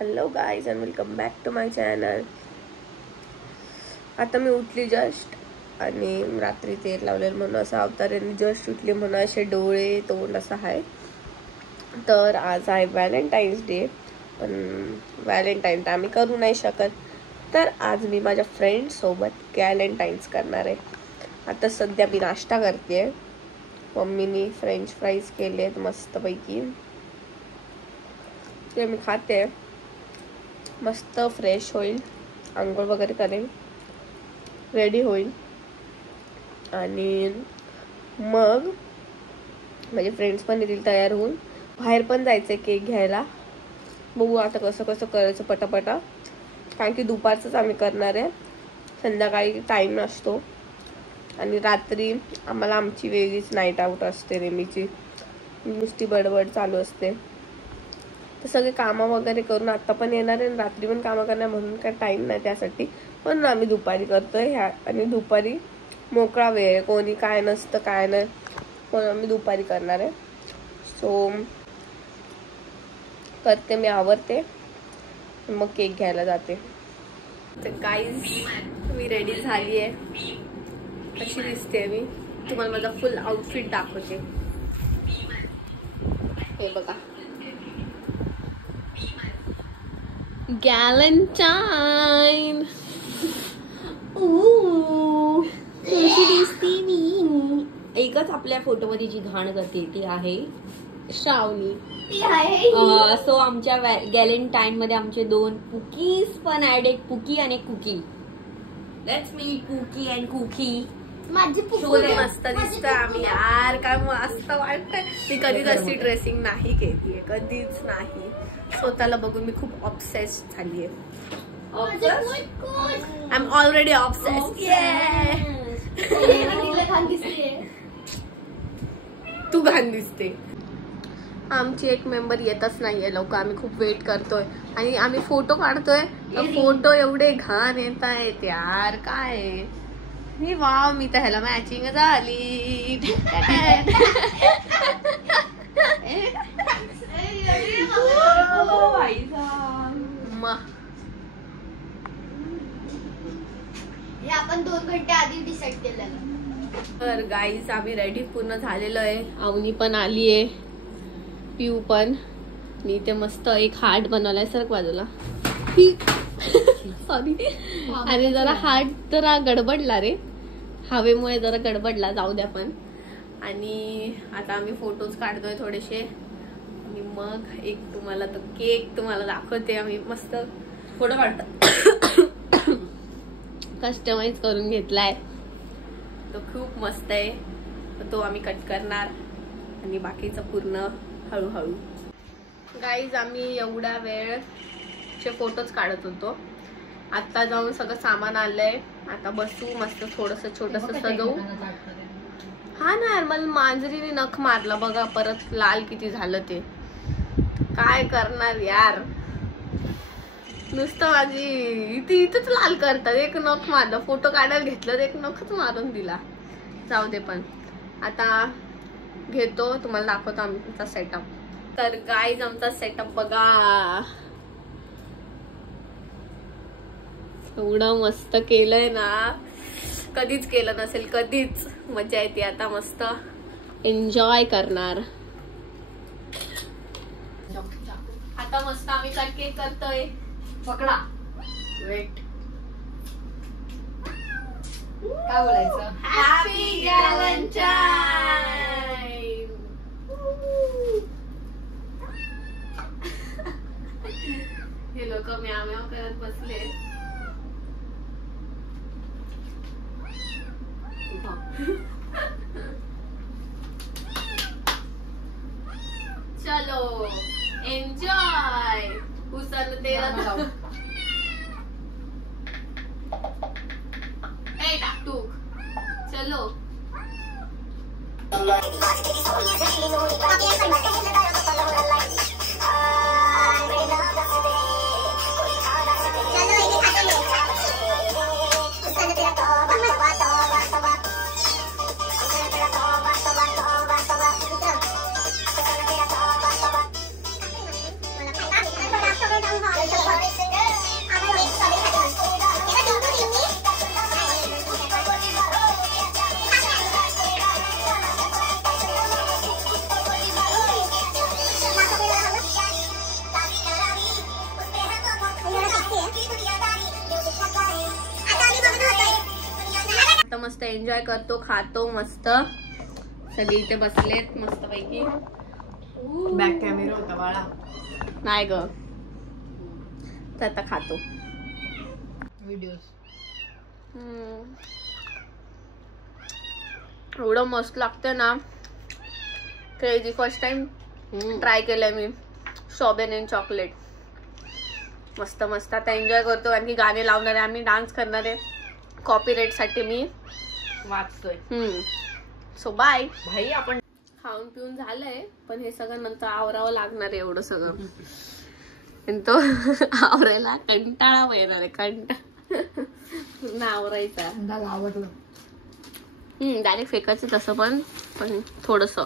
Hello guys and welcome back to my channel. आता मी उठली जस्ट आणि रात्री तेल लावलेलं म्हणून असं अवताराने जस्ट उठली म्हणून असे डोळे तोंड असं आहे. तर आज आहे व्हॅलेंटाईन्स डे, पण व्हॅलेंटाईन तर आम्ही करू नाही शकत. तर आज मी माझ्या फ्रेंडसोबत गॅलेंटाईन्स करणार आहे. आता सध्या मी नाश्ता करते आहे. मम्मीनी फ्रेंच फ्राईज केले आहेत मस्तपैकी, ते मी खाते. मस्त फ्रेश होईल, आंघोळ वगैरे करेन, रेडी होईल आणि मग माझे फ्रेंड्स पण येतील तयार होऊन. बाहेर पण जायचं आहे केक घ्यायला. बघू आता कसं कसं करायचं पटापटा, कारण की दुपारचंच आम्ही करणार आहे. संध्याकाळी टाईम नसतो आणि रात्री आम्हाला आमची वेगळीच नाईट आऊट असते. नेहमीची नुसती बडबड चालू असते. तर सगळे कामं वगैरे करून आता पण येणार आहे, रात्री पण कामं करणार, म्हणून काय टाईम नाही त्यासाठी. पण आम्ही दुपारी करतोय ह्या, आणि दुपारी मोकळा वेळ, कोणी काय नसतं काय नाही, म्हणून आम्ही दुपारी करणार आहे. सो करते मी, आवरते, मग केक घ्यायला जाते. तर गाईज मी रेडी झाली आहे. कशी दिसते मी तुम्हाला माझा फुल आउटफिट दाखवते. हे बघा, गॅलेंटाईन. कशी दिसते मी. एकच आपल्या फोटोमध्ये जी घाण करते ती आहे श्रावणी. सो आमच्या गॅलेंटाईन मध्ये आमचे 2 कुकीज पण ऍड आहेत, कुकी आणि cookie. Let's me cookie and cookie. माझी पुढे मस्त दिसत आम्ही यार, काय मस्त वाटतंय. मी कधीच अशी ड्रेसिंग नाही केलीये, कधीच नाही. स्वतःला बघून मी खूप ऑब्सेस्ड झालीये. I am already obsessed. तू घाण दिसते. आमची एक मेंबर येतच नाहीये लवकर. आम्ही खूप वेट करतोय आणि आम्ही फोटो काढतोय, फोटो एवढे घाण येत आहेत यार. काय मी वाव, मी तर ह्याला मॅचिंग झाली. आपण 2 घंटे आधी डिसाइड केलेलं. तर गाईज आम्ही रेडी पूर्ण झालेलो आहे. अवनी पण आली आहे, पिऊ पण. मी ते मस्त एक हार्ट बनवलाय सरक बाजूला. सॉरी. आणि जरा हार्ट जरा गडबडला रे, हवेमुळे जरा गडबडला, जाऊ द्या पण. आणि आता आम्ही फोटोज काढतोय थोडेसे आणि मग एक तुम्हाला तो केक तुम्हाला दाखवते. आम्ही मस्त फोटो काढतो, कस्टमाइज करून घेतलाय तो, खूप मस्त आहे. तो आम्ही कट करणार आणि बाकीचं पूर्ण हळूहळू. गाईज आम्ही एवढ्या वेळचे फोटोज काढत होतो, आता जाऊन सगळं सामान आलंय. आता बसू मस्त, थोडस छोटस सजवू. हा ना यार, मला मांजरीने नख मारला बघा, परत लाल किती झालं ते. काय करणार यार, नुसतं माझी इथंच लाल करतात. एक नख मारलं, फोटो काढायला घेतलं तर एक नखच मारून दिला. जाऊ दे, पण आता घेतो, तुम्हाला दाखवतो आमचा सेटअप. तर गाईज आमचा सेटअप बघा, एवढं मस्त केलंय ना, कधीच केलं नसेल, कधीच. मजा येते. आता मस्त एन्जॉय करणार. आता मस्त आम्ही कट केक करतोय. पकडा. वेट, काय बोलायचं? हॅपी गॅलेंटाईन. हे लोक म्याव म्याव करत बसले. चलो एन्जॉय. उसन तेरा टाकटूक. चलो मस्त एन्जॉय करतो, खातो मस्त. सगळे इथे बसलेत मस्त पैकी. बॅक कॅमेरा होता बाळा. नाही ग, तर आता खातो. व्हिडिओज एवढं मस्त लागतं ना, क्रेझी. फर्स्ट टाइम ट्राय केलंय मी स्ट्रॉबेरी अँड चॉकलेट. मस्त मस्त. आता एन्जॉय करतो, आणखी गाणे लावणार आहे आम्ही, डान्स करणार आहे. कॉपीराइट साठी मी वाचतोय. So bye. भाई आपण खाऊन पिऊन झालंय, पण हे सगळं नंतर आवरावं लागणार आहे एवढं सगळं. आणि तो आवरायला कंटाळा येणार आहे, कंटाळा पूर्ण आवरायचा. आवडलं. डायरेक्ट फेकायचं तसं, पण थोडस.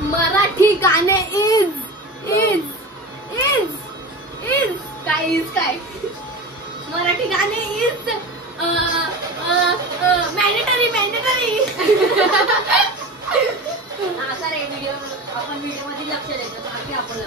मराठी गाणे इज काय मराठी गाणे इज मॅन्डेटरी. आता रे व्हिडिओ आपण व्हिडिओ मध्ये लक्ष द्यायचं, बाकी आपण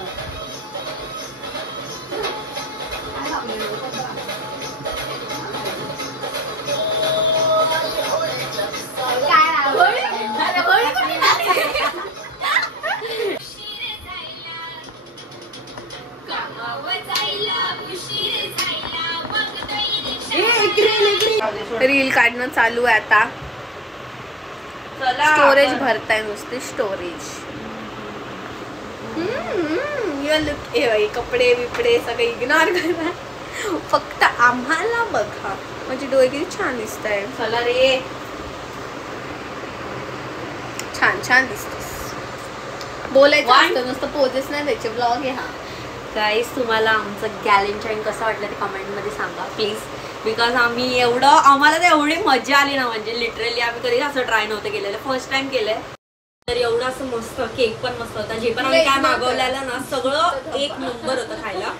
रील काढणं चालू आहे आता. स्टोरेज भरताय नुसते स्टोरेज. कपडे बिपडे सगळे इग्नोर करा, फक्त आम्हाला बघा. म्हणजे डोळे किती छान दिसत आहे. चला रे, छान छान दिसतेस. बोलायचं असतं नुसतं, पोजेस नाही द्यायचे. ब्लॉग आहे हा. गाईस, तुम्हाला आमचं गॅलेंटाईन कसं वाटलं ते कमेंट मध्ये सांगा प्लीज. बिकॉज आम्हाला तर एवढी मजा आली ना, म्हणजे लिटरली आम्ही कधी असं ट्राय नव्हतं केलेलं, फर्स्ट टाइम केलंय. तर एवढं असं मस्त, केक पण मस्त होता, जे पण आम्ही काय मागवलेलं ना सगळं एक नंबर होतं खायला.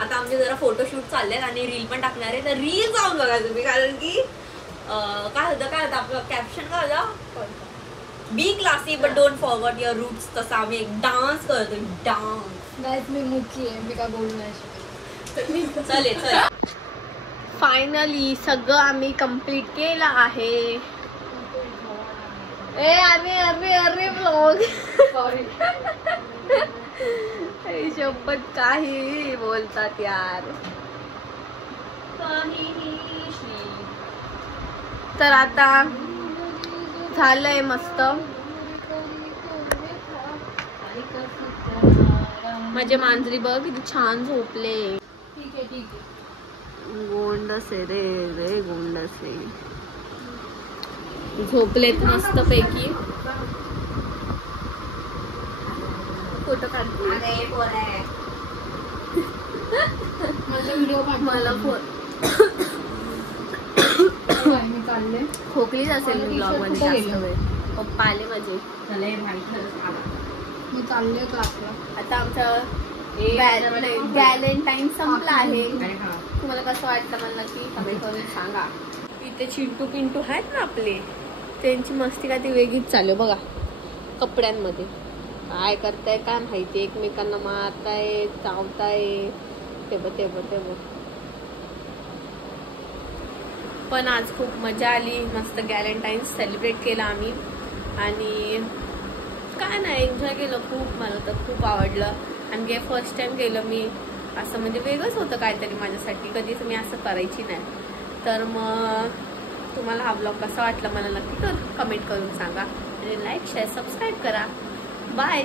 आता आमचे जरा फोटोशूट चाललेत आणि रील पण टाकणार आहे, तर रील जाऊन बघा तुम्ही. कारण की काय होतं आपलं कॅप्शन काय होतं, be classy but don't forget your roots. तसा आम्ही एक डान्स करतो, डान्स. गाईस मी मुकी आहे, मी काय बोलू नाही शकत. चल फायनली सगळं आम्ही कम्प्लीट केलं आहे. अरे ब्लॉग शपथ काही बोलतात यार. तर आता झालंय मस्त. माझे मांजरी बघ किती छान झोपले. ठीक आहे. गोंडस आहे रे गोंडस आहे. झोपलेत मस्त पैकी. फोटो काढते मला. मी काढले. खोकलीच असेल मी ब्लॉग मध्ये जास्त वेळ. पप्पा आले माझे. मी चालले का आता आमचं गॅलेंटाईन संपला आहे. तुम्हाला कसं वाटतं मला नक्की कमेंट करून सांगा. इथे चिंटू पिंटू आहेत ना आपले, त्यांची मस्ती का ती वेगळीच चालू बघा कपड्यांमध्ये. काय करताय काय माहिती, एकमेकांना मारताय चावताय. ते बघ. पण आज खूप मजा आली, मस्त गॅलेंटाईन्स सेलिब्रेट केला आम्ही. आणि काय नाही, एन्जॉय केलं खूप. मला तर खूप आवडलं. आणि फर्स्ट टाइम केलं मी असं, म्हणजे वेगळंच होतं काहीतरी माझ्यासाठी. कधीच मी असं करायची नाही. तर मग तुम्हाला हा ब्लॉग कसा वाटला मला नक्की कमेंट करून सांगा. आणि लाईक शेअर सबस्क्राईब करा. बाय.